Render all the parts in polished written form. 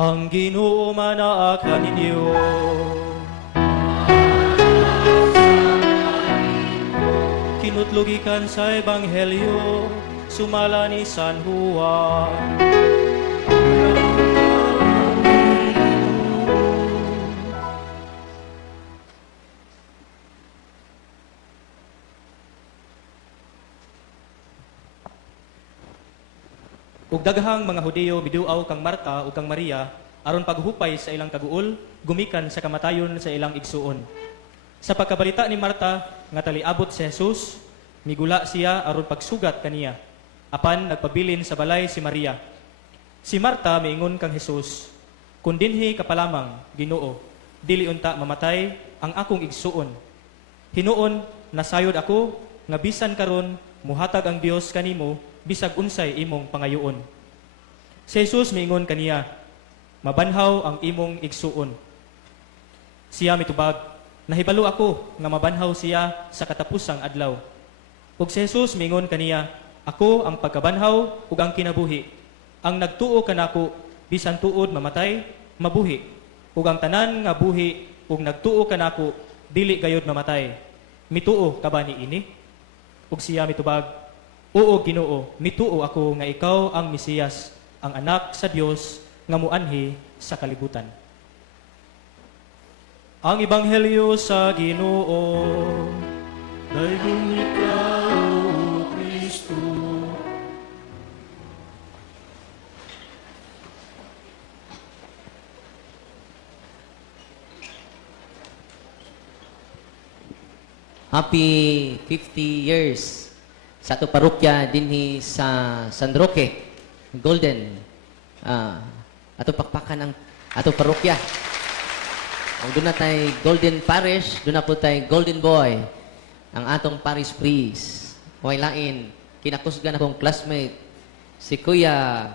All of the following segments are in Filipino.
Ang Ginoo manaakan ninyo. Kinutlugikan sa Ebanghelyo, sumala ni San Juan. Ug daghang mga Hudiyo biduaw kang Marta ug kang Maria aron paghupay sa ilang kaguol gumikan sa kamatayon sa ilang igsuon. Sa pagkabalita ni Marta nga taliabot si Jesus, migula siya aron pagsugat kaniya. Apan nagpabilin sa balay si Maria. Si Marta miingon kang Jesus, "Kun dinhi ka pa lamang, Ginoo, dili unta mamatay ang akong igsuon. Hinuon nasayod ako nga bisan karon muhatag ang Dios kanimo bisag unsay imong pangayoon." Si Jesus miingon kaniya, "Mabanhaw ang imong igsuon." Siya mitubag, "Nahibalo ako nga mabanhaw siya sa katapusang adlaw." Ug si Jesus miingon kaniya, "Ako ang pagkabanhaw ug ang kinabuhi. Ang nagtuo kanako bisan tuod mamatay, mabuhi. Ug ang tanan nga buhi ug nagtuo kanako dili gayud mamatay. Mituo ka ba niini?" Ug siya mitubag, "Oo, Ginoo, mituo ako nga ikaw ang Mesiyas, ang anak sa Dios nga muanhi sa kalibutan." Ang Ebanghelyo sa Ginoo. Dayon ikaw, O Kristo. Happy 50 years sa ato parokya dinhi sa San Roque, Golden. Ato pakpakan ang ato parokya. Ang doon na tayo Golden Parish, doon na po tayo Golden Boy, ang atong parish priest. Huwag lain, kinakusgan akong classmate, si Kuya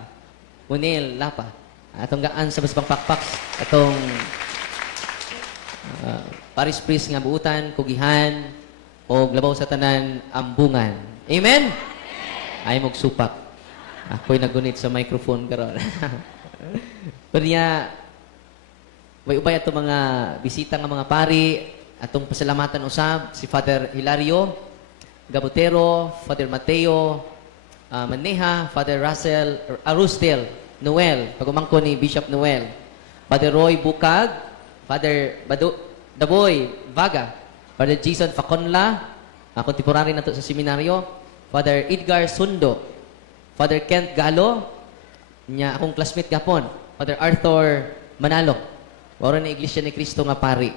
Unil Lapa. Atong gaan sa basbang pakpak, atong parish priest nga buutan, kugihan, o labaw sa tanan, ambungan. Amen? Ay magsupak. Ako'y nagunit sa microphone karon. Pero niya, may ubay ato mga bisita nga mga pari, atong pasalamatan usab, si Father Hilario Gabotero, Father Mateo Maneha, Father Russell Arustel Noel, pagumangko ni Bishop Noel, Father Roy Bukag, Father Daboy Vaga, Father Jason Faconla, contemporary na to sa seminaryo, Father Edgar Sundo, Father Kent Galo, niya akong classmate gapon, Father Arthur Manalo, wala na Iglesia ni Cristo nga pari.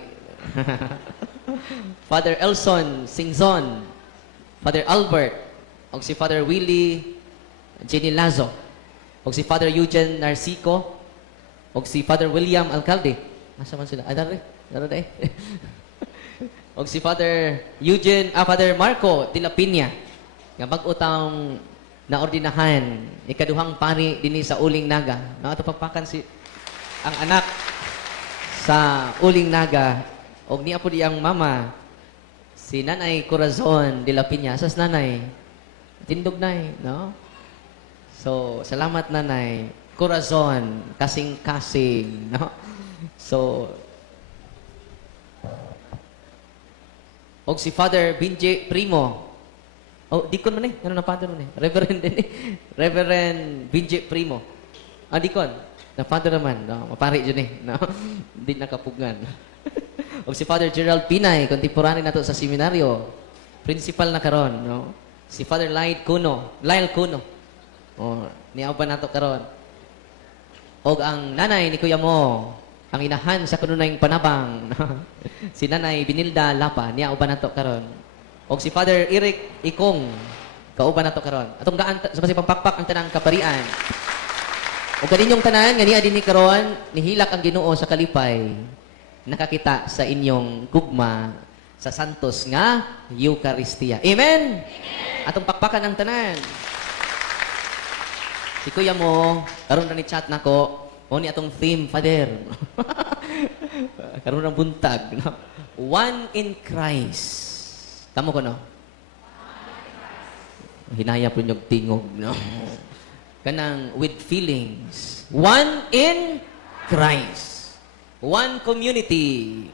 Father Elson Singzon, Father Albert, og si Father Willie Jenny Lazo, og si Father Eugene Narcico, og si Father William Alcalde. Asa man sila? Adare? Adare? Og si Father Father Marco de la Piña, nga bag-utang naordinahan, ikaduhang pari dinhi sa Uling Naga. Ato pagpakan si ang anak sa Uling Naga, og niya po diyang mama, si Nanay Corazon de la Piña. Sas nanay? Tindog nay, no? So, salamat nanay. Corazon, kasing-kasing, no? So, og si Father Binje Primo. Oh, dikon man eh. Ano na father man eh? Reverend din eh. Reverend Binje Primo. Dikon. Na father naman. No? Mapari dyan eh. No? Hindi nakapugan. og si Father Gerald Pinay, contemporary na to sa seminaryo. Principal na karon, no? Si Father Lyle Cuno. Oh, niya ba na to karon? Og ang nanay ni Kuya Mo, ang inahan sa kanunayng panabang, si Nanay Binilda Lapa, niya uban nato karon. Og si Father Eric Ikong, kauban nato karon. Atong gaan sa basi pagpakpak ang tanang kaparian. Og kaninyong tanan nga niya dinhi karon, nihilak ang Ginoo sa kalipay. Nakakita sa inyong gugma sa santos nga Eucharistia. Amen. Atong pakpakan ang tanan. Si Kuya Mo, karon na ni chat nako. O ni atong theme, Father. Karoon ng buntag. No? One in Christ. Tamo ko, no? Hinaya po niyong tingog, no? Kanang with feelings. One in Christ. One community.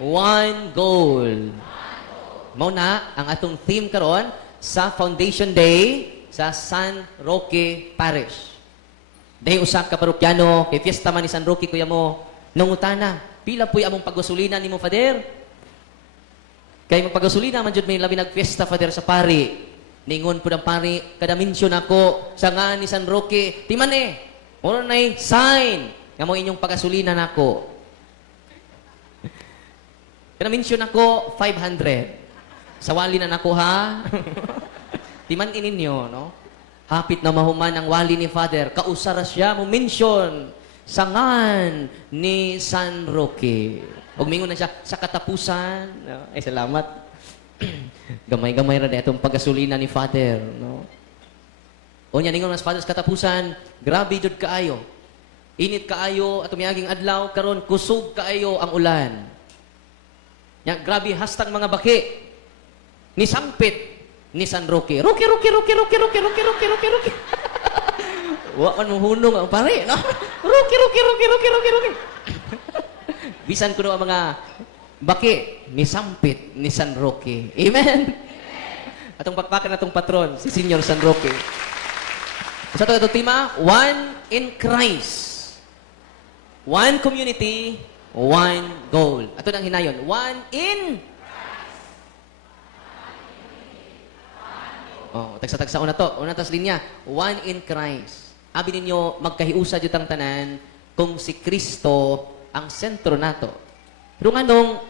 One goal. Mao na ang atong theme karon sa Foundation Day sa San Roque Parish. Dahil usa ka parokyano, kay fiesta man ni San Roque kuya mo, nangutana, pila po'y among paggasolina ni mo, Father? Kay magpagasolina man jud may labi nagfiesta, Father, sa pari. Ningon po ng pari, kada mention ako sa nga ni San Roque, timan muna na'y sign nga mo inyong pagasolina nako. Kada mention ako, 500. Sa wali na nako, ha? Timan ininyo, no? Hapit na mahuman ang wali ni Father, kausara siya mo mention sa ngan ni San Roque. Og mingon na siya sa katapusan. No? Ay salamat. Gamay-gamay ra itong pagasolina ni Father, no? Unya ningon mas Father sa katapusan, grabe jud kaayo. Init kaayo atong miaging adlaw karon kusog kaayo ang ulan. Nya grabe hastang mga baki ni sampit ni San Roque. Roque. Wa man mohunong ang pare, no? Roque. Bisan kuno ang mga baki ni sampit ni San Roque. Amen. Atong pakpakan atong patron si Senior San Roque. Sa to tema, one in Christ. One community, one goal. Ato nang hinayon, one in tagsa-tagsa una to. Una tas linya, one in Christ. Abi ninyo, magkahiusa jud ang tanan kung si Kristo ang sentro nato. Pero nganong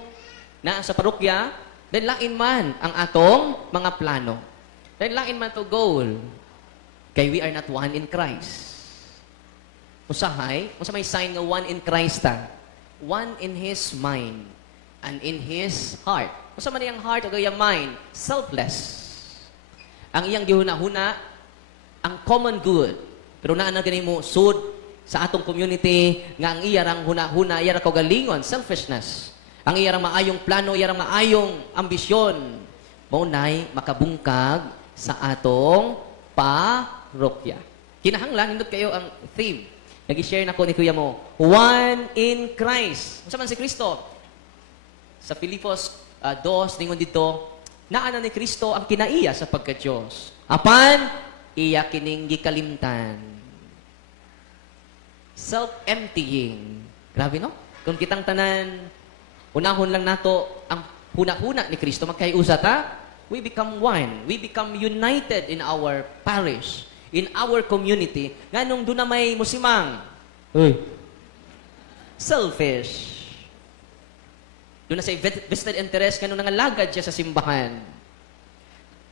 naa sa parokya, dahil lain man ang atong mga plano. Dahil lain man to goal. Kay we are not one in Christ. Usahay, unsa may sign nga one in Christ ta? One in His mind and in His heart. Unsa man iyang heart o iyang mind? Selfless. Ang iyang gihuna-huna, ang common good. Pero naa na gani mo sud sa atong community nga ang iyarang huna-huna, iyarang kaugalingon, selfishness. Ang iyarang maayong plano, iyarang maayong ambisyon. Maunay makabungkag sa atong parokya. Kinahanglan nindot kayo ang theme. Nag-share na ko ni kuya mo, one in Christ. Unsa man si Kristo? Sa Filipos 2, ningon dito, naana ni Kristo ang kinaiya sa pagka-Diyos. Apan, iya kining gikalimtan. Self-emptying. Grabe, no? Kung kitang tanan, unahon lang nato ang huna-huna ni Kristo, magkaiusa ta, we become one. We become united in our parish, in our community. Nganong doon na may musimang. Selfish. Doon na sa vested interest, kano nangalagad siya sa simbahan.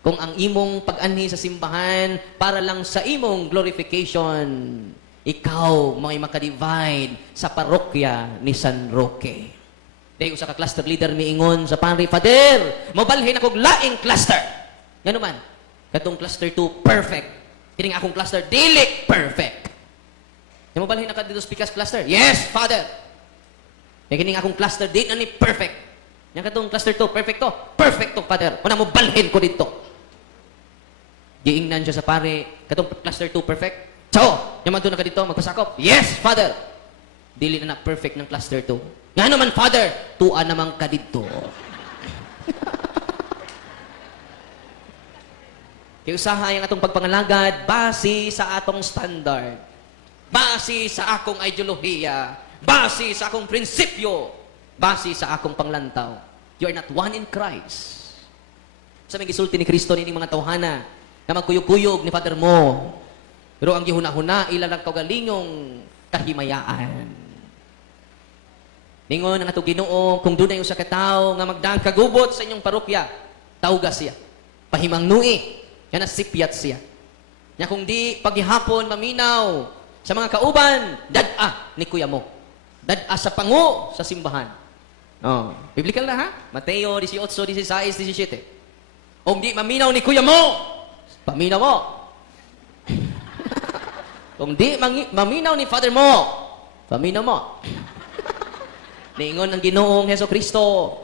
Kung ang imong pag-anhi sa simbahan para lang sa imong glorification, ikaw may makadivide sa parokya ni San Roque. Dahil usa ka cluster leader miingon sa pari, Father, mabalhin akong laing cluster. Nga naman, katong cluster 2, perfect. Kining akong cluster, dili perfect. Mabalhin na ka dito speakers cluster. Yes, Father. Kaya kining akong cluster, di na ni perfect. Yang katong cluster 2, perfect to. Perfect to, Father. Una mo balhin ko dito. Giingnan siya sa pare, katong cluster 2, perfect. So, yaman doon na ka dito, magpasakop. Yes, Father. Dili na perfect ng cluster 2. Nga naman, Father, tuan naman ka dito. Kaya usahay ang atong pagpangalagad, base sa atong standard. Base sa akong ideolohiya. Base sa akong prinsipyo. Base sa akong panglantaw. You are not one in Christ. Sa may gisulti ni Kristo nining mga tawhana na magkuyog-kuyog ni Father mo. Pero ang gihuna-huna, ilang kaugalingong kahimayaan. Ningon ang atong Ginoo, kung doon ay usa ka tawo nga magdaang kagubot sa inyong parokya, tawga siya. Pahimang nui, yan nasipyat siya. Nya kung di paghihapon maminaw sa mga kauban, dad-a ni kuya mo. Dad-a sa pangu sa simbahan. Oh, biblical na ha? Mateo 18, 16, 17. Kung di maminaw ni kuya mo, paminaw mo. Kung di maminaw ni Father mo, paminaw mo. Niingon ang Ginoong Heso Kristo,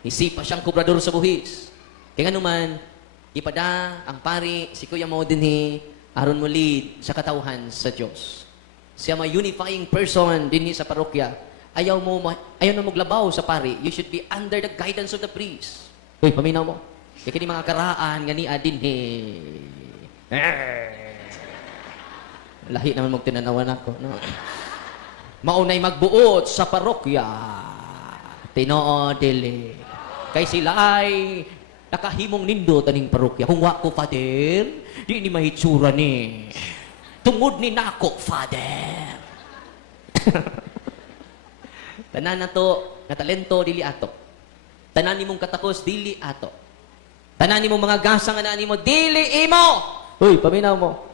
isipa siyang kubrador sa buhis. Kaya nga naman, ipada ang pari, si Kuya mo dinhi, aron mo lead sa katawhan sa Diyos. Siya may unifying person din sa parokya. Ayaw na maglabaw sa pari. You should be under the guidance of the priest. Uy, paminaw mo. Kaya kini mga karaan nga ni adin Lahi naman magtinanawan ako. No? Maunay magbuot sa parokya. Tinoo dili. Kay sila ay nakahimong nindo taning parokya. Kung wa ko, Father, di ni mahitsura ni. Tungod ni nako, Father. Tanan na to, na talento, dili ato. Tanan ni mong katakos, dili ato. Tanan ni mong mga gasa nga nani mo, dili imo! Uy, paminaw mo.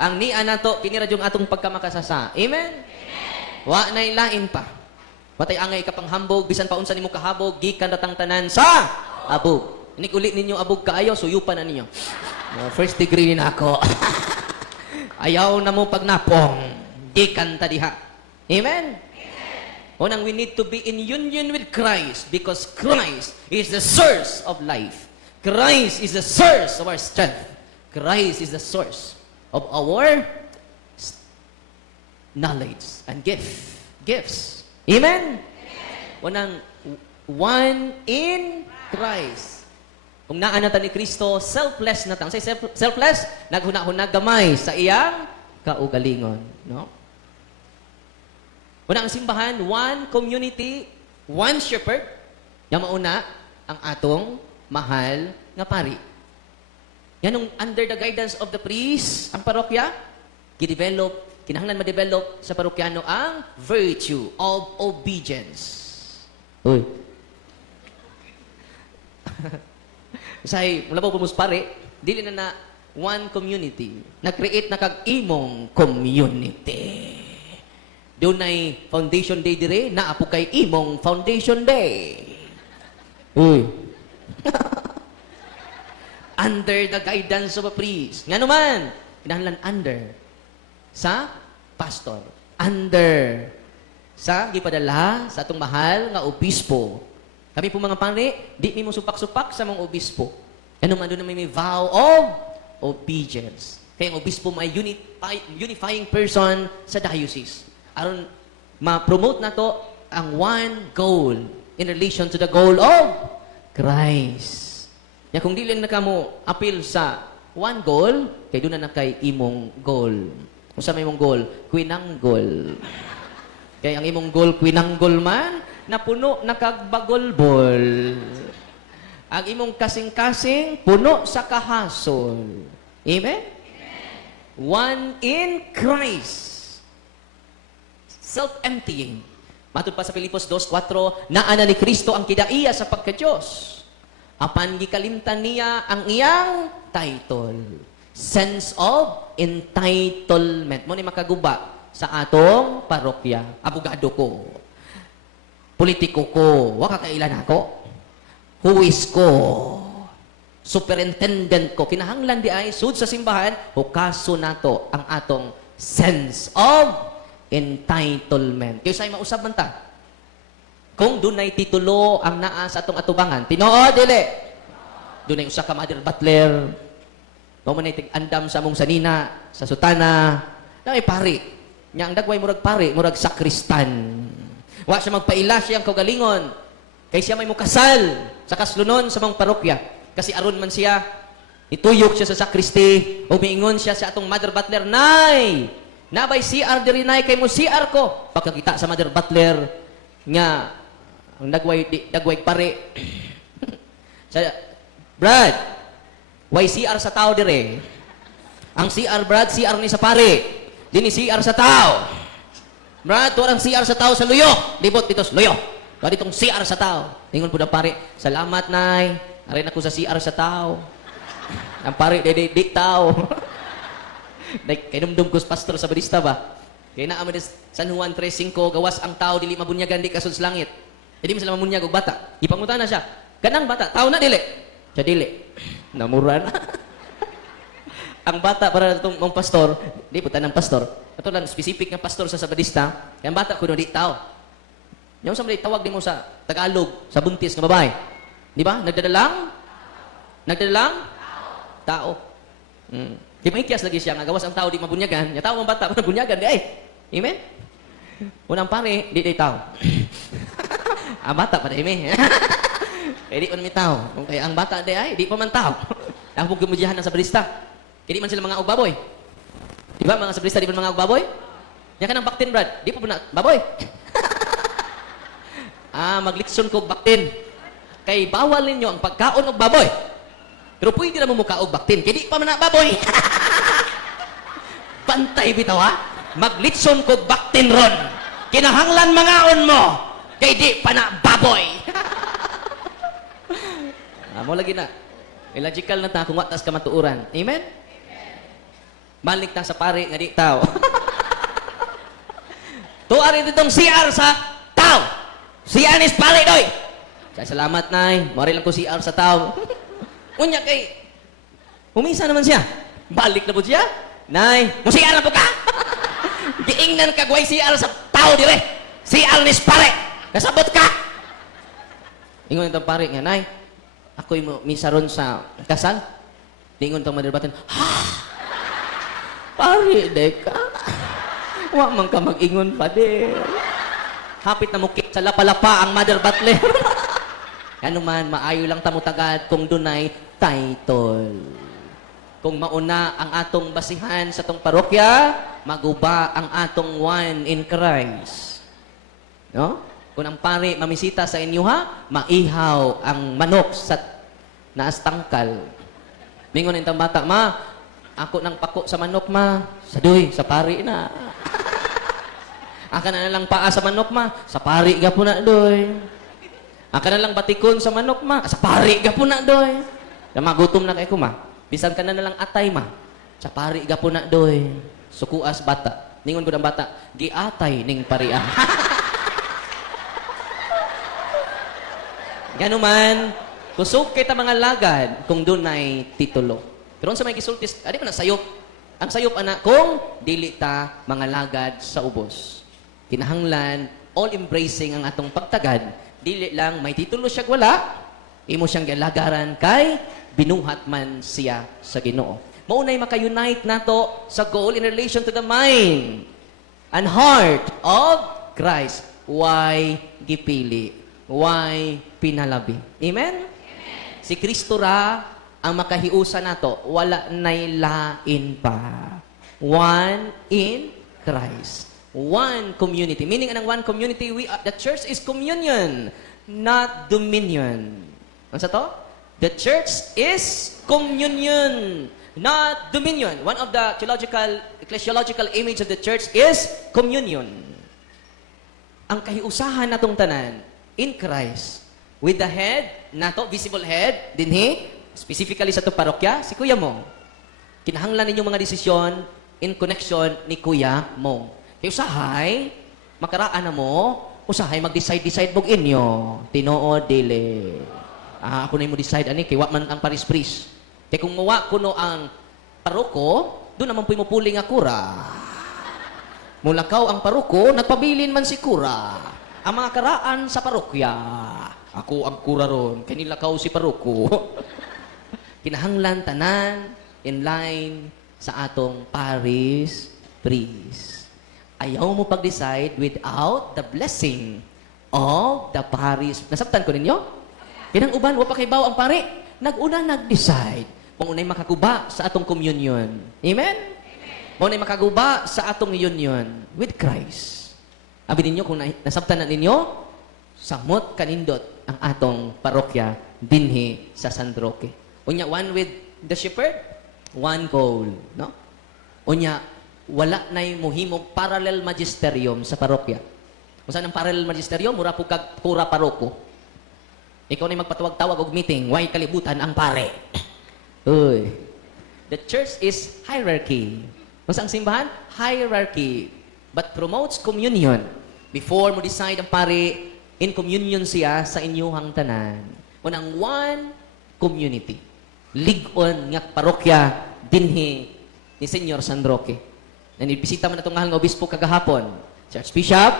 Ang niya na to, kiniradyong atong pagkamakasasa. Amen? Wa na ilain pa. Watay angay ka pang hambog, bisan pa unsa nimo kahabog, gikan datang tanan sa abog. Inig ulit ninyo abog kaayo, suyupan na ninyo. First degree na ako. Ayaw na mo pagnapong, gikan ta diha. Amen? Unang, we need to be in union with Christ because Christ is the source of life. Christ is the source of our strength. Christ is the source of our knowledge and gifts. Amen? Unang, one in Christ. Kung naan na ta ni Kristo, selfless na ta. Say selfless, naghuna-hunag gamay sa iyang kaugalingon. No? Unang simbahan, one community, one shepherd. Yang mauna, ang atong mahal nga pari. Yan ang under the guidance of the priest, ang parokya, kinahanglan ma-develop sa parokyano ang virtue of obedience. Uy. Say, mula po pumus pare, dili na one community. Na-create na kag-imong community. Doon ay Foundation Day dire, naapo kay imong Foundation Day. Uy. Under the guidance of a priest. Nga naman, kinahanglan under sa pastor. Under sa gipadala sa atong mahal nga obispo. Kami po mga pare, di mi mo supak-supak sa mga obispo. Ano man doon may vow of obedience. Kaya ang obispo may unifying person sa diocese. Aron ma-promote na to ang one goal in relation to the goal of Christ. Ya kung dili na kamo appeal sa one goal, kay doon na kay imong goal. Kung sa may imong goal, quinanggol. Kay ang imong goal quinanggol man, napuno nakagbagolbol. Ang imong kasing-kasing puno sa kahasol. Amen? One in Christ. Self-emptying. Matod pa sa Filipos 2:4, naana ni Kristo ang kidaiya sa pagka-Diyos. Apan gikalimtan niya ang iyang title. Sense of entitlement. Mo ni makaguba sa atong parokya. Abogado ko. Politiko ko. Wa kakailan ako. Huwis ko. Superintendent ko. Kinahanglan di ay sud sa simbahan, hukaso nato ang atong sense of entitlement. Kaya sa'yo mausap man ta. Kung dunay titulo ang naa sa atong atubangan, tinoo, dili. Dunay usa ka mother butler, kung man andam sa among sanina, sa sutana, na may pari. Nya ang dagway murag pari, murag sakristan. Wa siya magpaila siyang kaugalingon. Kay siya may mukasal sa kaslunon sa mga parokya. Kasi aron man siya, ituyok siya sa sakristi, umiingon siya sa atong mother butler, Nay! Nabay CR diri nay kay mo CR ko. Pagkakita sa mother butler nga ang dagway pare. Sa Brad, why CR sa tao dire? Ang CR Brad, CR ni sa pare. Dini CR sa tao. Brad, tuwa ang CR sa tao sa luyo. Libot dito sa luyo. Tuwa ditong CR sa tao. Tingon po na pare, salamat nay. Arin ako sa CR sa tao. Ang pare, di tao. Kay numdum ko pastor sa Badista ba? Kaya naamad San Juan 3:5, gawas ang tao dili mabunyagan di kasud sa langit. Hindi mo sila mamunyag og bata. Ipangutan na siya. Kanang bata, tao na dili. Siya dili. Namura na. Ang bata para itong mong pastor, di po tanang pastor. Ito lang, specific ng pastor sa Badista. Kaya ang bata kuno di tao. Yung sa tawag din mo sa Tagalog, sa buntis nga babae. Di ba? Nagdadalang? Tao. Di maikyas lagi siya nga gawas ang tao di mabunyagan. Ya tao ang bata mabunyagan di ay. Amen? Unang pare, di tao. Bata pa di mi. Kaya di pa namin tao. Kung kaya ang bata di ay, di pa man tao. Ang pong gumudihan ng sabrista. Kaya di man sila mga ugbaboy. Di ba mga sabrista, di ba mga ugbaboy? Yan ka ng baktin, Brad. Di pa po na, baboy. Maglikson ko baktin. Kay bawal ninyo ang pagkaon og baboy. Pero pwede na mo mukha og baktin. Kaya di pa man na baboy. Pantay bitaw ha. Maglitson ko baktin ron. Kinahanglan mangaon mo. Kay di pa na baboy. Mo lagi na. Illogical na ta kung watas ka matuuran. Amen? Balik ta sa pare nga di tao. Tuari ditong CR sa tao. CR is pare doy. Salamat nay. Mari lang ko CR sa tao. Unya kay humisa naman siya. Balik na po siya. Nay, mo CR na po ka. Giingnan ka guay CR sa tao dire. CR is pare. Kasabot ka. Ingon itong pare nga, nay, ako'y misaron sa kasal. Ingon itong madirbatin, ha? Pare, deka. Wa man ka mag-ingon pa din. Hapit na mukit sa lapalapa ang mother butler. Ano man, maayo lang tamutagad kung dunay title. Kung mauna ang atong basihan sa tong parokya, maguba ang atong one in Christ. No? Kung ang pare mamisita sa inyo ha, maihaw ang manok sa naas tangkal. Mingon itong bata, ma, ako nang pako sa manok, ma. Sadoy, sa pari na. Aka na lang paa sa manok, ma. Sa pari ga po na, doy. Aka na lang batikon sa manok, ma. Sa pari ga po na, doy. Magutom na kayo, ma. Bisan ka na lang atay, ma. Sa pari ga po na, doy. Sukuas bata. Ningon ko ng bata, giatay ning parian. Ganuman, kusog kita mga lagad kung doon ay titulo. Pero sa may gisultis, adi ko na sayop. Ang sayop, anak, kung dili ta mga lagad sa ubos. Kinahanglan, all-embracing ang atong pagtagad. Dili lang, may titulo siya wala, imo siyang galagaran kay binuhat man siya sa Ginoo. Maunay maka-unite nato sa goal in relation to the mind and heart of Christ. Why gipili? Why pinalabi? Amen? Si Kristo ra ang makahiusa nato, wala nay lain pa. One in Christ. One community. Meaning, anong one community? The church is communion, not dominion. Ano sa to? The church is communion, not dominion. One of the ecclesiological image of the church is communion. Ang kahiusahan natong tanan, in Christ, with the head, nato, visible head, dinhi, specifically sa to parokya, si kuya mo. Kinahanglan ninyong mga desisyon in connection ni kuya mo. Kaya usahay, makaraan na mo, usahay mag-decide mog inyo. Tinoo, dili. Ako na mo decide, ani, kay wa man ang paris-pris. Kaya kung mawa kuno ang paroko, doon naman po mo puling nga kura. Mulakaw ang paroko, nagpabilin man si kura. Ang mga karaan sa parokya. Ako ang kura ron. Kanilakaw si paroko. Kinahanglan tanan in line sa atong parish priest. Ayaw mo pag-decide without the blessing of the parish. Nasabtan ko ninyo? Kinang uban, wa pa kay baw ang pari. Nag-una nag-decide. Kung unay makaguba sa atong communion. Amen? Kung unay makaguba sa atong union with Christ. Abi ninyo, kung nasabtan na ninyo, samot kanindot ang atong parokya dinhi sa San Roque. Unya, one with the shepherd, one goal. No? Unya, wala na'y muhimog parallel magisterium sa parokya. Kung saan ang parallel magisterium, mura po kag kura paroko. Ikaw na'y magpatawag-tawag og meeting, why kalibutan ang pare? Uy. The church is hierarchy. Kung saan ang simbahan? Hierarchy. But promotes communion. Before mo decide ang pare, in communion siya sa inyong tanan. Unang one community. Ligon nga parokya dinhi ni Senyor San Roque. Nanibisita man natong nga obispo kagahapon. Si Archbishop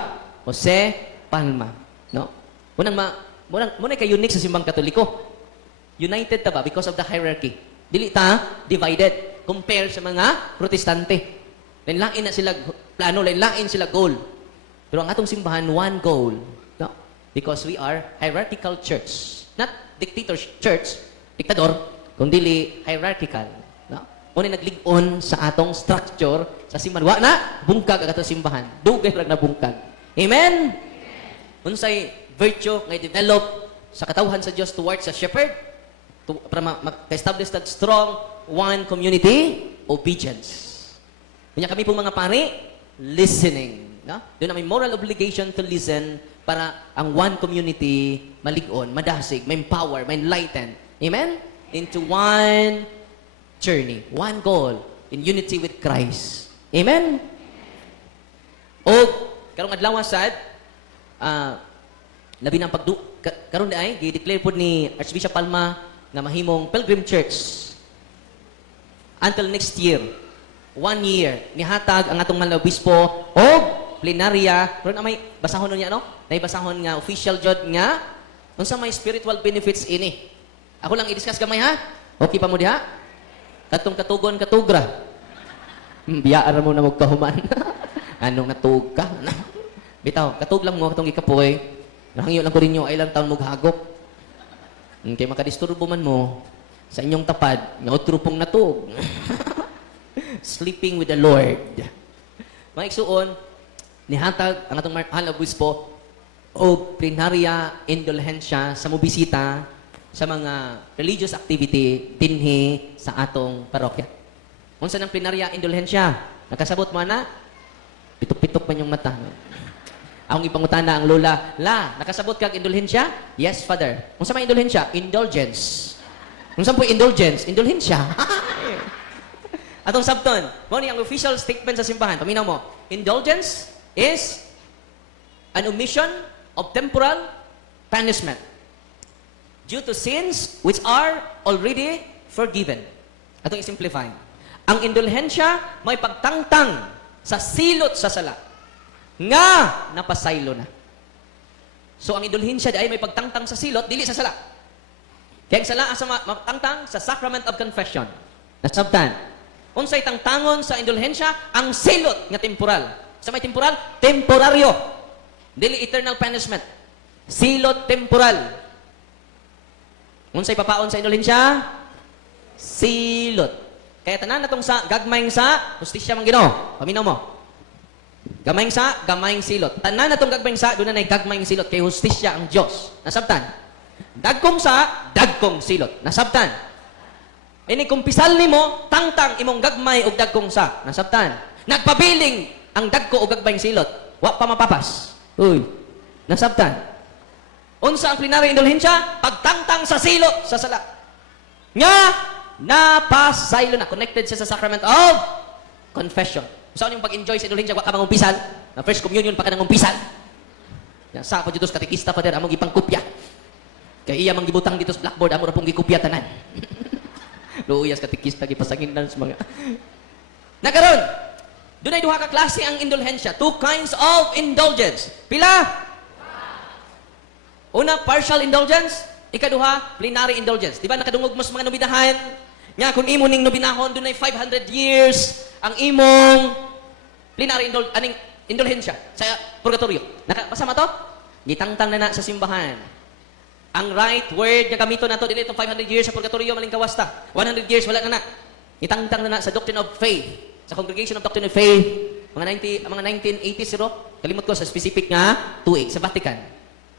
Jose Palma. No? Muna kay unique sa simbang Katoliko. United ta ba because of the hierarchy. Dili ta divided compare sa mga Protestante. Lain-lain na sila plano, lain-lain sila goal. Pero ang atong simbahan, one goal. No? Because we are hierarchical church. Not dictator church, diktador, kundi hierarchical. No? Muna naglig-on sa atong structure sa simbahan. Wa na, bungkag ang atong simbahan. Dugay rag na bungkag. Amen? Unsay virtue nga develop sa katawhan sa Dios towards sa shepherd para ma-establish that strong one community obedience. Kanya kami pong mga pari, listening. No? Doon na may moral obligation to listen para ang one community malig-on, madasig, may empower, may enlighten. Amen? Into one journey, one goal, in unity with Christ. Amen? O, karong adlaw sad, labi ng karon di ay, gi-declare po ni Archbishop Palma na mahimong Pilgrim Church until next year. 1 year, nihatag ang atong mga obispo o plenarya. Pero na may basahon niya, no? May basahon nga, official jud nga, unsa may spiritual benefits ini. Ako lang i-discuss gamay, ha? Okay pa mo diha? Katong katugon, katugra. Biyaan mo na magkahuman. Anong natug ka? Bitaw, katug lang mo, katong ikapoy. Nahangyo lang ko rin nyo, ay lang taon maghagop. Kaya makadisturbo man mo, sa inyong tapad, nga utrupong natug. Sleeping with the Lord. Mga igsuon, nihatag ang atong mahal na obispo o plenarya indulhensya sa mobisita sa mga religious activity dinhi sa atong parokya. Unsa ng plenarya indulhensya? Nakasabot mo na? Pitok-pitok man yung mata. No? Akong ipangutana ang lola, La, nakasabot kag indulhensya? Yes, Father. Unsa may indulhensya? Indulgence. Unsa po indulgence? Indulhensya. Atong sabton, mo ni ang official statement sa simbahan. Paminaw mo, indulgence is an omission of temporal punishment due to sins which are already forgiven. Atong i-simplify. Ang indulhensya may pagtangtang sa silot sa sala nga napasaylo na. So ang indulhensya ay may pagtangtang sa silot dili sa sala. Kaya ang sala asa magtangtang sa sacrament of confession. Nasabtan. Unsay tangtangon sa indulhensya ang silot nga temporal. Sa may temporal, temporaryo. Dili eternal punishment. Silot temporal. Unsay papaon sa indulhensya? Silot. Kaya tanan natong sa gagmayng sa hustisya man Ginoo. Paminaw mo. Gamayng sa gamayng silot. Tanan natong gagmayng sa dunay nay gagmayng silot kay hustisya ang Dios. Nasabtan. Dagkong sa dagkong silot. Nasabtan. Ini kung pisal nimo, tangtang imong gagmay og dagkong sa. Nasabtan. Nagpabiling ang dagko og gagmayng silot. Wa pa mapapas. Uy. Nasabtan. Unsa ang plenary indulhensya? Pagtangtang sa silot sa sala. Nga napasaylo na. Connected siya sa sacrament of confession. Saan yung pag-enjoy sa indulhensya? Wa ka mangumpisal. Na first communion pa ka nangumpisal. Sa pa dito sa katikista pa der among ipangkopya. Kay iya mang gibutang dito sa blackboard amo ra pong gikopya tanan. Luyas katikista gipasanginan sa mga. Nakaron. Dunay duha ka klase ang indulhensya. Two kinds of indulgence. Pila? Una, partial indulgence. Ikaduha, plenary indulgence. Di ba nakadungog mo sa mga nobinahan? Nga kung imo ning nobinahon dunay 500 years ang imong plenary indulhensya sa purgatorio. Nakapasama to? Gitangtang na sa simbahan. Ang right word nga gamiton nato dili itong 500 years sa purgatorio maling kawasta. 100 years wala na. Itangtang na sa doctrine of faith. Sa Congregation of Doctrine of Faith, mga 1980s kalimot ko sa specific nga tuig sa Vatican.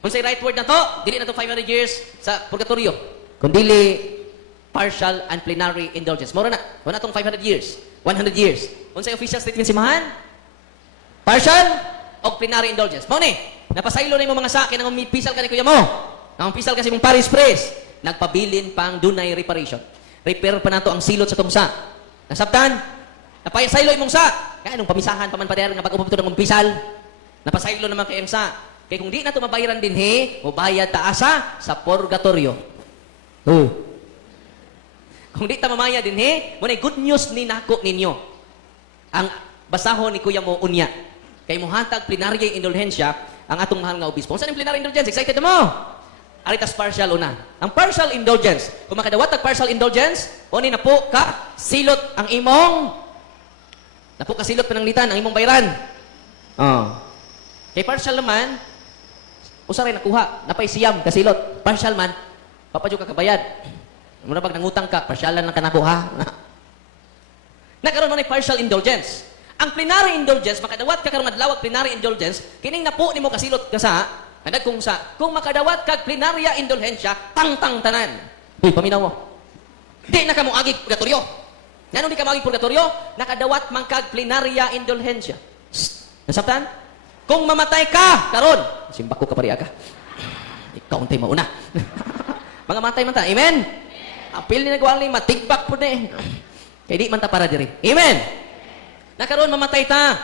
Kung say right word na to, dili na to 500 years sa purgatorio. Kundi partial and plenary indulgence. Mora na. Wala tong 500 years. 100 years. Kung say official statement simahan, partial o plenary indulgence. Mao ni, napasaylo na yung mga sa akin nang umipisal ka ni kuya mo. Nang-pisal kasi mong Paris Press, nagpabilin pang dunay reparation. Repair pa nato ang silot sa tungsa. Nasabtan? Napasaylo imong sa. Kaya nung pamisahan pa man pa nga pag-upapito ng umpisal, napasaylo naman kayong sa. Kaya kung di na ito mabayaran din mabayad taasa sa purgatorio. Kung di ta mamaya din muna good news ni nako ninyo. Ang basahon ni kuya mo unya. Kay muhatag plenarya indulhensya ang atong mahal nga obispo. Saan yung plenary indulgence? Excited na mo? Aritas partial una. Ang partial indulgence, kung makadawat ang partial indulgence, na po ka, silot ang imong Napo kasilot pananglitan ang imong bayaran. Oh. Kay partial naman, usa rin nakuha, napay siyam kasilot. Partial man, papadyo ka kabayad. Muna pag nangutang ka, partialan lang ka nakuha. Nakaroon mo ni partial indulgence. Ang plenary indulgence, makadawat ka karong adlaw plenary indulgence, kining napo nimo kasilot ka sa, kung makadawat kag plenarya indulhensya, tang-tang tanan. Uy, paminaw mo. Di na ka mo agig purgatoryo. Nanong di ka mo agig purgatoryo? Nakadawat man kag plenarya indulhensya. Nasabtan? Kung mamatay ka, karon, simbak ko kapariya ka. Ikaw untay mauna. Mga matay man ta. Amen? Apil ni nagwali, matigbak po na eh. Kaya di man ta para diri. Amen? Nakaroon mamatay ta.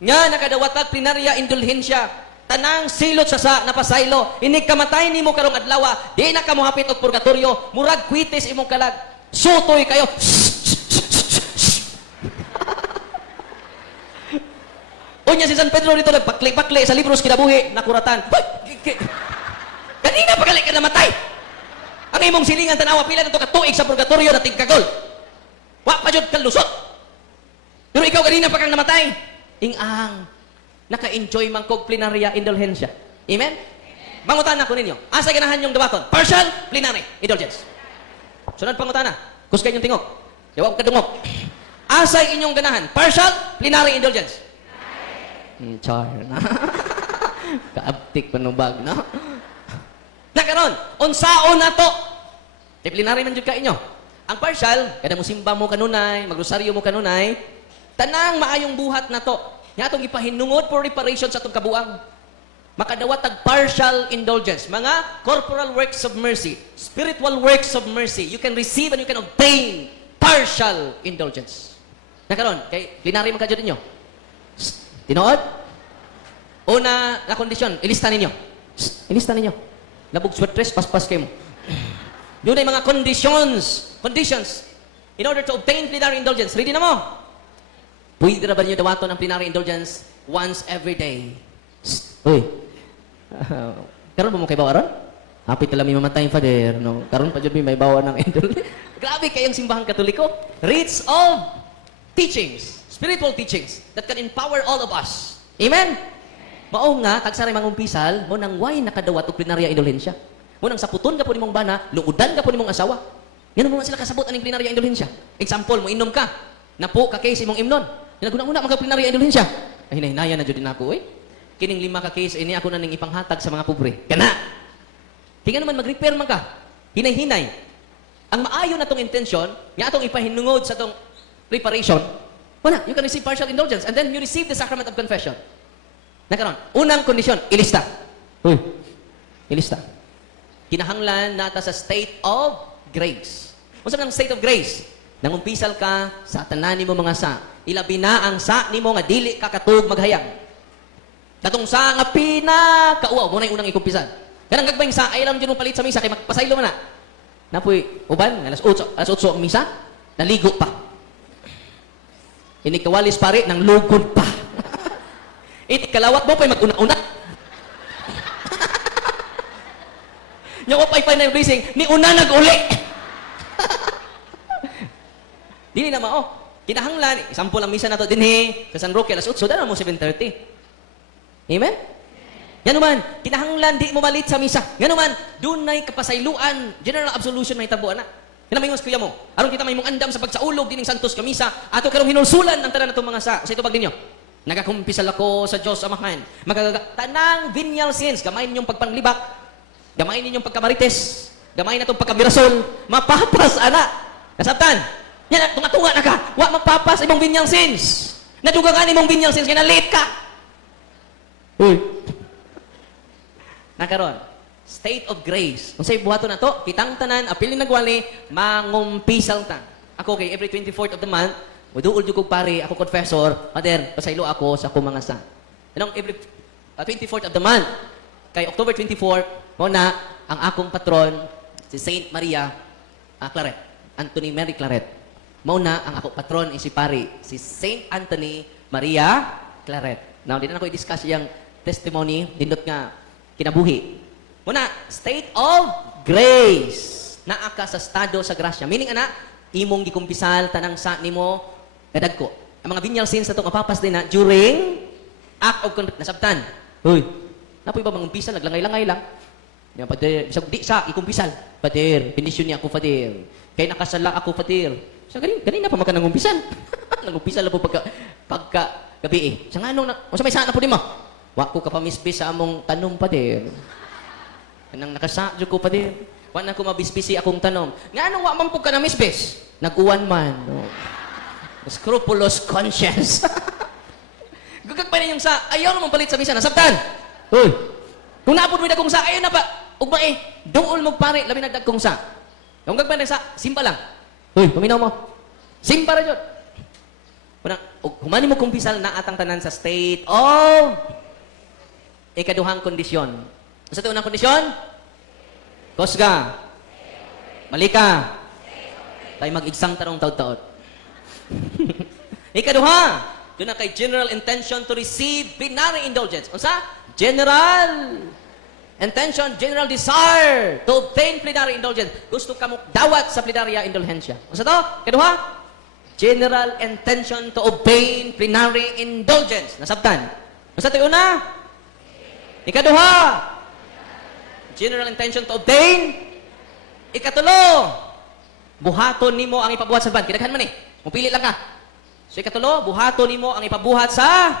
Nga nakadawat kag plenarya indulhensya. Tanang silot sa napasaylo. Inig kamatay nimo karong adlaw, di na ka mohapit og purgatoryo, murag kwitis imong kalag. Sutoy kayo. Unya si San Pedro dito nagpakli-pakli sa libros kinabuhi, nakuratan. Kanina pa gali ka namatay. Ang imong silingan tanawa pila na to katuig sa purgatoryo na tigkagol. Wa pa jud kalusot. Pero ikaw kanina pa kang namatay. Ing-ang. Naka-enjoy man kog plenarya indulhensya. Amen? Mangutana ko ninyo. Asa ganahan yung dawaton? Partial, plenary, indulgence. Sunod pangutana. Kusgay yung tingog. Jawab ka dungog. Asa inyong ganahan? Partial, plenary, indulgence. Char na. Kaabtik panubag, no? Nakaroon, unsaon na to. Plenary man jud ka inyo. Ang partial, kada mo simba mo kanunay, magrosaryo mo kanunay, tanang maayong buhat na to. Nga itong ipahinungod for reparation sa itong kabuang. Makadawat tag partial indulgence. Mga corporal works of mercy, spiritual works of mercy. You can receive and you can obtain partial indulgence. Nakaroon, kay plenary magkadyo ninyo. Tinood? Una na kondisyon, ilista ninyo. Ilista ninyo. Labog sweatres, paspas kayo mo. Yun ay mga conditions. In order to obtain plenary indulgence. Ready na mo? Pwede na ba niyo dawaton ang plenary indulgence once every day? Uy. Karon mo kay bawaron? Happy tala may mamatay, Father. No? Karon pa jud may bawa ng indulgence. Grabe kayong simbahan Katoliko. Rich of teachings, spiritual teachings that can empower all of us. Amen? Mao nga, tagsaray mangumpisal, mo nang way nakadawat og plenarya indulhensya. Mo nang saputon ka po nimong bana, luudan ka po nimong asawa. Ngano mo man sila kasabot aning plenarya indulhensya. Example, mo inom ka. Napo ka case imong imnon. Pinaguna-una mga plenarya indulhensya. Ay hinay-hinaya na jud din ako eh. Kining 5 ka case ini ako na ning ipanghatag sa mga pobre. Kana. Tingnan naman mag-repair man ka. Hinay-hinay. Ang maayo na tong intention, nga atong ipahinungod sa tong preparation, wala, you can receive partial indulgence and then you receive the sacrament of confession. Nakaroon, unang kondisyon, ilista. Uy, ilista. Kinahanglan nata sa state of grace. Unsa man ang state of grace? Nangumpisal ka sa tanan nimo mga sa. Ilabi na ang sa nimo nga dili ka katug maghayag. Katong sa nga pinakauaw mo na yung unang ikumpisal. Kanang gagbayng sa ay lang jud mo palit sa misa kay magpasaylo man na. Napoy uban alas 8 ang misa, naligo pa. Ini kawalis pare nang lugod pa. Ini kalawat mo pay maguna-una. Yung opay final blessing ni una nag-uli. Dili na mao. Kinahanglan, sample ang misa nato dinhi sa San Roque alas 8, dala mo 7:30. Amen? Yan naman, kinahanglan di mo malit sa misa. Yan naman, dunay kapasayloan, general absolution may tabuan na. Yan naman yung kuya mo. Aron kita may mong andam sa pagsaulog dining santos ka misa, ato karong hinulsulan ng tanan natong mga sa ito pag ninyo. Nagakumpisal ako sa Dios Amahan. Tanang venial sins, gamay ninyong pagpanglibak, gamay ninyong pagkamarites, gamay na tong pagkamirasol, mapapas ana. Nasabtan? Yan, tunga-tunga na ka. Wa mapapas imong venial sins. Nadugangan imong venial sins, kaya na late ka. Uy. Nakaroon. State of grace. Kung sa'yo buhato na to, kitang tanan, apil ni nagwali, mangumpisal ta. Ako kay every 24th of the month, muduol jud kog pare, ako confessor, Father, pasaylo ako sa akong mga sa. Anong every 24th of the month, kay October 24, mo na ang akong patron, si Saint Maria Claret, Anthony Mary Claret. Mao na ang ako patron si pari, si Saint Anthony Maria Claret. Now, di na ako i-discuss yung testimony, dindot nga kinabuhi. Muna, state of grace. Naa ka sa estado sa grasya. Meaning, ana, imong gikumpisal, tanang sa nimo, kadagko. ang mga binyal scenes na itong mapapas din na during act of nasabtan. Hoy, napoy ba mga umpisa, naglangay-langay lang. Yan, Pader, bisag di sa, ikumpisal. Pader, bendisyon niya ako, Pader. Kaya nakasala ako, Pader. Sa ganina pa maka nangumpisal. Nangumpisal na po pagka gabi eh. Sa nga nung, sa may sana po di mo. Wa ko kapamisbis sa among tanom, Pader. Nang nakasadyo ko, Pader. Wa na ko mabisbisi akong tanom. Nga anong wa man po ka na misbis? Nag-uwan man. No? Scrupulous conscience. Gugag pa rin yung sa, ayaw naman palit sa misa, nasabtan. Uy, kung naapod mo na kung sa, ayaw na pa. Ugma eh, dool mo pare, labi nagdag kung sa. Kung gagpa na sa, simpa lang. Uy, paminaw mo. Simpa rin yun. Humani mo kumpisal na atang tanan sa state of ikaduhang kondisyon. Sa ito unang kondisyon? Kosga. Malika. Tayo mag-igsang tarong taod-taod. Ikaduha, doon na kay general intention to receive plenary indulgence. Unsa? General intention, general desire to obtain plenary indulgence. Gusto ka mo dawat sa plenarya indulhensya. Unsa to? Ikaduha, general intention to obtain plenary indulgence. Nasabtan. Unsa to una? Ikaduha, general intention to obtain. Ikatulo, buhaton nimo ang ipabuhat sa simbahan. Kidaghan man eh. Mupili lang ka. So ikatulo, buhaton nimo ang ipabuhat sa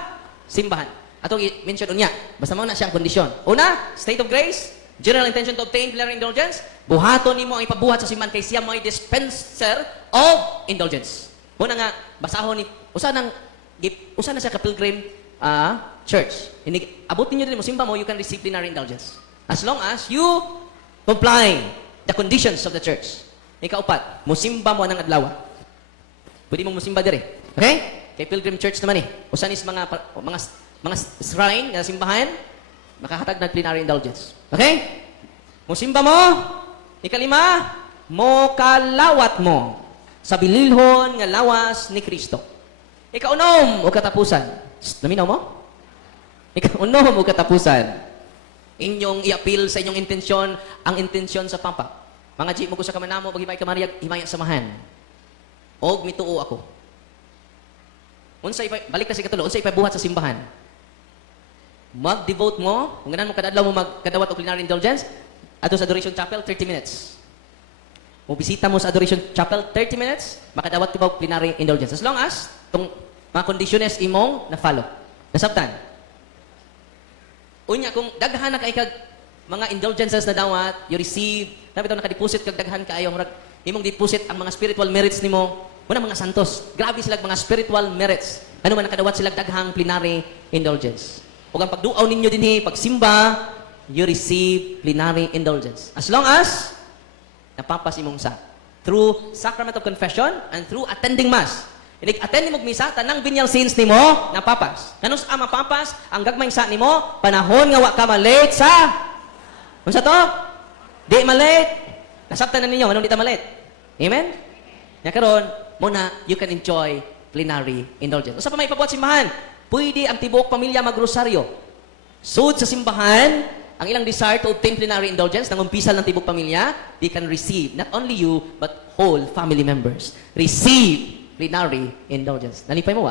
simbahan. Atong i-mention unya. Basta mo na siyang kondisyon. Una, state of grace, general intention to obtain plenary indulgence. Buhaton nimo ang ipabuhat sa simbahan kay siya may dispenser of indulgence. Muna nga, basahon ni usa na siya ka pilgrim church. Abot ninyo din mo simba mo, you can receive plenary indulgence. As long as you comply the conditions of the church. Ikaupat, musimba mo ng adlaw. Pwede mo musimba dire. Okay? Kay pilgrim church naman eh. Usanis mga shrine na simbahan, makahatag ng plenary indulgence. Okay? Musimba mo. Ikalima, mo kalawat mo sa bililhon nga lawas ni Kristo. Ikaunom o katapusan. Naminaw mo? Ikaunom o katapusan. Inyong i-appeal sa inyong intensyon, ang intensyon sa Papa. Mga G, mo ko sa kamanamo, paghimay ka Maria, himaya samahan. Og mituo ako. Balik kasi katulo, unsay ipabuhat sa simbahan. Mag-devote mo, kung ganan mo kadadlaw mo magkadawat og plenary indulgence, ato sa Adoration Chapel, 30 minutes. Mo bisita mo sa Adoration Chapel, 30 minutes, makadawat ka og plenary indulgence. As long as, itong mga kondisyones imong na-follow. Nasabtan. Unya, kung daghan na kay kag mga indulgences na dawat, you receive, nabi ito nakadeposit kag daghan kaayo, imong deposit ang mga spiritual merits nimo, muna mga santos. Grabe sila mga spiritual merits. Ano man nakadawat sila daghang plenary indulgence. Ug ang pagduaw ninyo dinhi, pagsimba, you receive plenary indulgence. As long as napapas imong sa through sacrament of confession and through attending mass. Attend nimo misa, tanang binyal sins nimo napapas. Kanus ang mapapas, ang gagmayng sa nimo, panahon nga wa ka malate sa unsa to? Di malate. Nasabtan na ninyo, anong di ta malate? Amen? Nya karon, muna you can enjoy plenary indulgence. Usa pa may pabuhat simbahan, pwede ang tibuok pamilya magrosaryo. Sud sa simbahan, ang ilang desire to obtain plenary indulgence, nang umpisal ng tibuok pamilya, they can receive, not only you, but whole family members. Receive plenary indulgence. Nalipay mo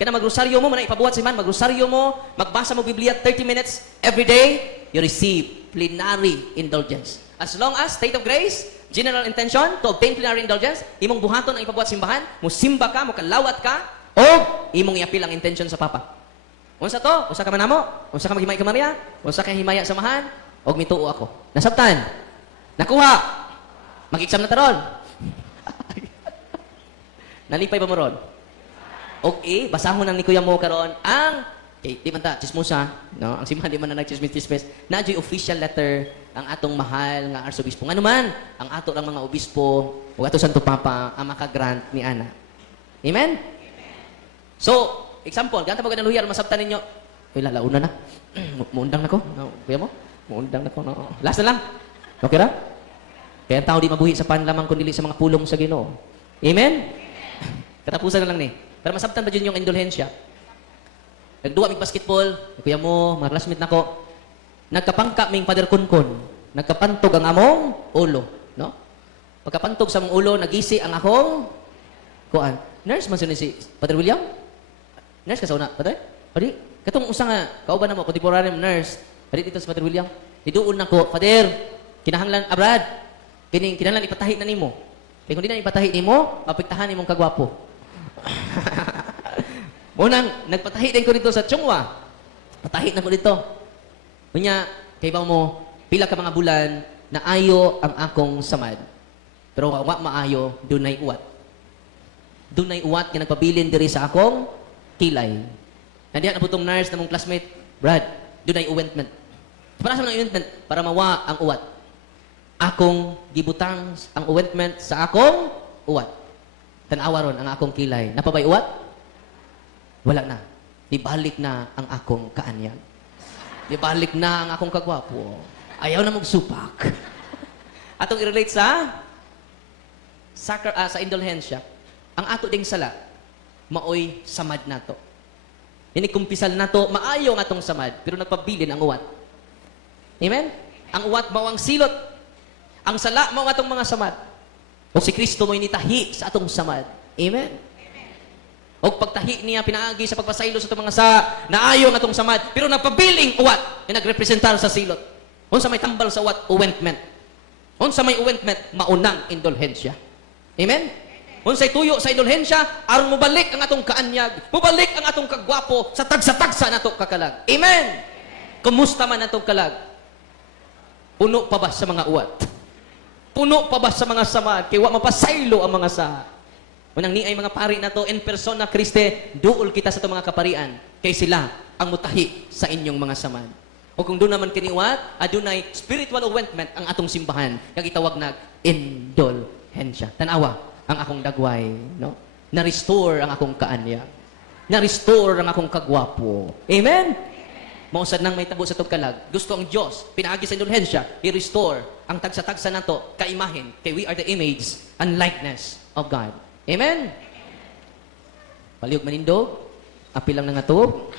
Kaya magrosaryo mo, muna ipabuhat simbahan, magrosaryo mo, magbasa mo Biblia 30 minutes every day, you receive plenary indulgence. As long as state of grace, general intention to obtain plenary indulgence, imong buhaton ang ipabuhat simbahan, musimba ka, mukalawat ka, o imong iapil ang intention sa Papa. Unsa to? Unsa ka manamo? Unsa ka maghimay ka Maria? Unsa ka himaya samahan? Og mituo ako. Nasabtan. Nakuha. Mag-exam na taron. Nalipay ba mo ron? Okay, basahon ang ni Kuya mo karon ang di man ta chismosa, no? Ang simbahan di man na nagchismis-chismis. Nadyo'y official letter ang atong mahal nga arsobispo. Ngano man ang ato lang mga obispo ug ato Santo Papa ang maka-grant ni ana. Amen? So, example, ganta mo ganang luyar masabtan ninyo. Uy, lalauna na. Muundang na ko. No, kuya mo? Muundang na ko. No. Last na lang. Okay ra? Kaya ang tao di mabuhi sa panlamang kundi sa mga pulong sa Ginoo. Amen? Katapusan na lang ni. Pero masabtan ba dyan yung indulhensya? Nagduwa mig basketball, kuya mo, mga classmate nako. Nagkapangka ming Father Kunkun. Nagkapantog ang among ulo, no? Pagkapantog sa among ulo, nagisi ang akong kuan. Nurse man sila si Father William? Nurse ka sa una, Father? Adi, katong usa nga, kauban na mo, contemporary nurse. Adi dito si Father William. Didoon na ko, Father, kinahanglan, Brad, kinahanglan ipatahi na nimo. Kaya kung di na ipatahi nimo, apektahan nimong kagwapo. Munang, nagpatahi din ko dito sa Chungwa. Patahi na ko dito. Kunya, kay ba mo, pila ka mga bulan, na ayo ang akong samad. Pero wa maayo, dunay uwat. Dunay uwat nga nagpabilin diri sa akong kilay. Nandiyan na putong nurse na mong classmate, Brad, dunay ointment. Para sa mga ointment, para mawa ang uwat. Akong gibutang ang ointment sa akong uwat. Tanawa ron ang akong kilay. Napabay uwat? Wala na. Ibalik na ang akong kaanyag. Ibalik na ang akong kagwapo. Ayaw na magsupak. Atong i-relate sa sa indulhensya. Ang ato ding sala, maoy samad nato. Kumpisal nato, maayo nga atong samad, pero nagpabilin ang uwat. Amen? Ang uwat mao ang silot. Ang sala mao atong mga samad. O si Kristo mo'y nitahi sa atong samad. Amen? O pagtahi niya pinaagi sa pagpasaylo sa itong mga naayo nga atong samad, pero nagpabiling uwat na nagrepresentar sa silot. Unsa may tambal sa uwat, ointment. Unsa may ointment, maunang indulhensya. Amen? Unsay tuyo sa indulhensya, aron mobalik ang atong kaanyag, mobalik ang atong kagwapo sa tagsa-tagsa nato kakalag. Amen? Kumusta man atong kalag? Puno pa ba sa mga uwat? Puno pa ba sa mga samad? Kaya wa mapasaylo ang mga sa. Unang ni ay mga pari na to, in persona Kriste, duol kita sa itong mga kaparian, kay sila ang mutahi sa inyong mga samad. O kung doon naman kiniwat, adunay spiritual ointment ang atong simbahan, kag itawag na indulhensya. Tanawa ang akong dagway, no? Na-restore ang akong kaanya. Na-restore ang akong kagwapo. Amen? Mausad nang may tabo sa tugkalag. Gusto ang Diyos, pinaagi sa indulhensya, i-restore ang tagsa-tagsa nato, kaimahin, kay we are the image and likeness of God. Amen? Paliog manindog, apilang na nga tuog.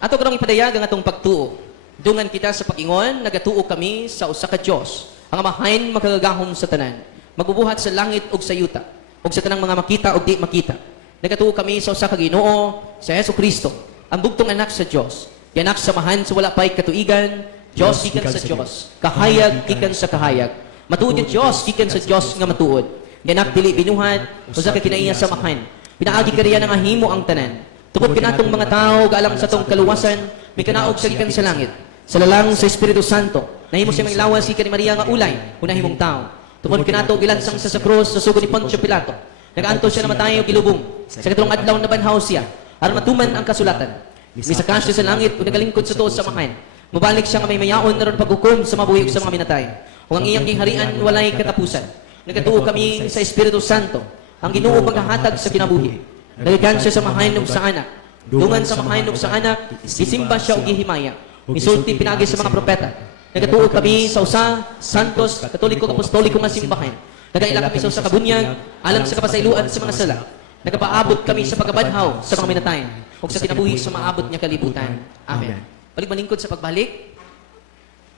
Ato karong ipadayag ang atong pagtuo. Dungan kita sa pag-ingon, nagatuo kami sa usa ka Dios, ang amahain makagagahom sa tanan, magbubuhat sa langit ug sa yuta, ug sa tanang mga makita ug di makita. Nagatuo kami sa usa ka Ginoo, sa Hesukristo, ang bugtong anak sa Dios, anak samahan sa wala pay katuigan, Dios gikan sa Dios, kahayag gikan sa kahayag. Matuod yung Dios gikan sa Dios nga matuod. Anak dili binuhat, usa ka kinaiya samahan. Pinaagi ka riya nga himo ang tanan. Tungod kanatong mga tao gaalang sa tong kaluwasan, may kanaog sa gikan sa langit. Sa lalang sa Espiritu Santo, nahimo siya may lawas si ni Maria nga ulay, unahimong tao. Tungod kanato gilansang sa krus sa sugod ni Poncio Pilato. Nagaanto siya na matayo gilubong. Sa katulong adlaw na banhaw siya, aron matuman ang kasulatan. Misaka siya sa langit ug nagalingkod sa tuo sa samahan. Mubalik siya nga may mayaon naron paghukom sa mabuhi ug sa mga minatay. Ug ang iyang giharian walay katapusan. Nagatuo kami sa Espiritu Santo, ang Ginoo paghahatag sa kinabuhi. Nagagan siya sa mahanog sa anak. Dungan sa mahanog sa anak, isimba siya og gihimaya. Misulti pinagi sa mga propeta. Nagatuo kami sa usa, santos, katoliko, apostoliko nga simbahan. Nagaila kami sa usa ka bunyag, alang sa kapasayloan sa mga sala. Nagapaabot kami sa pagabadhaw sa mga minatay, ug sa kinabuhi sa maabot niya kalibutan. Amen. Balik malingkod sa pagbalik.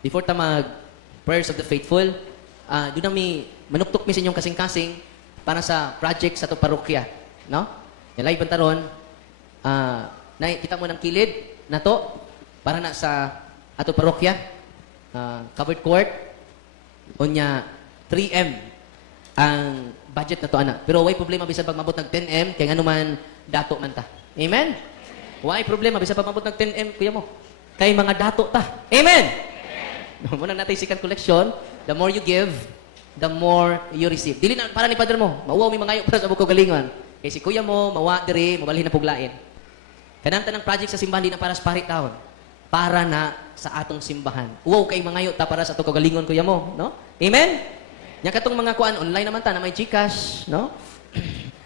Before ta mag prayers of the faithful, doon nami manuktok mi sa inyong kasing-kasing para sa project sa to parokya, no? Nilay bantaron, kita mo ng kilid na to para na sa ato parokya, covered court, unya 3M ang budget na to ana. Pero way problema bisan pag mabot ng 10M kay ngano man dato man ta. Amen. Way problema bisan pag mabot ng 10M kuya mo. Kay mga dato ta. Amen. Muna natin second collection, the more you give, the more you receive. Dili na para ni Padre mo, mauwaw mi mangayo para sa buko galingon. Kay si kuya mo, mawa diri, mabalhin na puglain. Kanang tanang project sa simbahan di na para sa parit taon. Para na sa atong simbahan. Uwaw kay mangayo ta para sa ato kagalingon kuya mo, no? Amen. Nya katong mga kuan online naman ta na may GCash, no?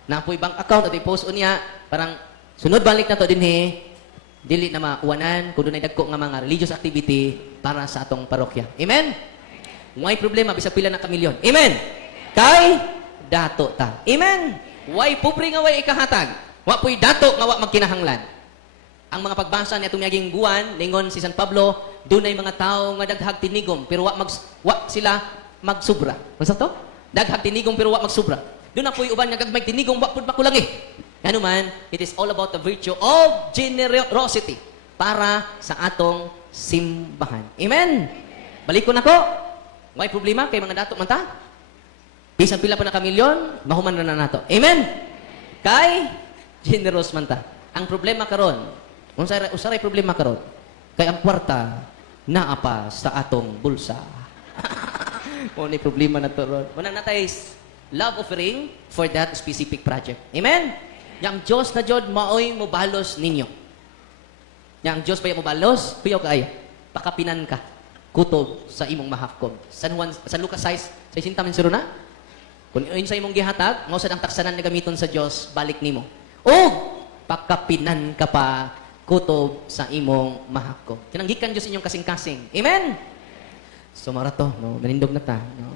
Na po'y bank account at i-post unya, parang sunod balik na to dinhi. Dili na mauwanan kung dunay dagko nga mga religious activity para sa atong parokya. Amen. Way problema bisag pila na kamilyon. Amen. Kay dato ta. Amen. Way pupri nga way ikahatag. Wa po'y dato nga wa magkinahanglan. Ang mga pagbasa ni atong miyaging guwan, lingon si San Pablo, dunay mga tao nga daghag tinigom pero wa sila magsubra. Unsa to? Daghag tinigom pero wa magsubra. Doon na po'y uban nga gagmay tinigong wapod makulang eh. Ano man, it is all about the virtue of generosity para sa atong simbahan. Amen? Balik ko na ko. May problema kay mga dato man ta? Bisan pila pa na kamilyon, mahuman na nato. Amen? Kay generous man ta. Ang problema karon, usaray problema karon, kay ang kwarta naa pa sa atong bulsa. Mo ni problema na to ron. Muna natay love offering for that specific project. Amen? Yang Diyos na Diyod, maoy mo balos ninyo. Yang Diyos ba mo balos? Kuyaw ka ay, pakapinan ka. Kutob sa imong mahakkom. San Lucas 6, 60 mensuro na? Kung yun sa imong gihatag, mausad ang taksanan na gamiton sa Diyos, balik nimo. O, pakapinan ka pa, kutob sa imong mahakkom. Tinanggikan Diyos inyong kasing-kasing. Amen? So, marato, no? Nanindog na ta. No?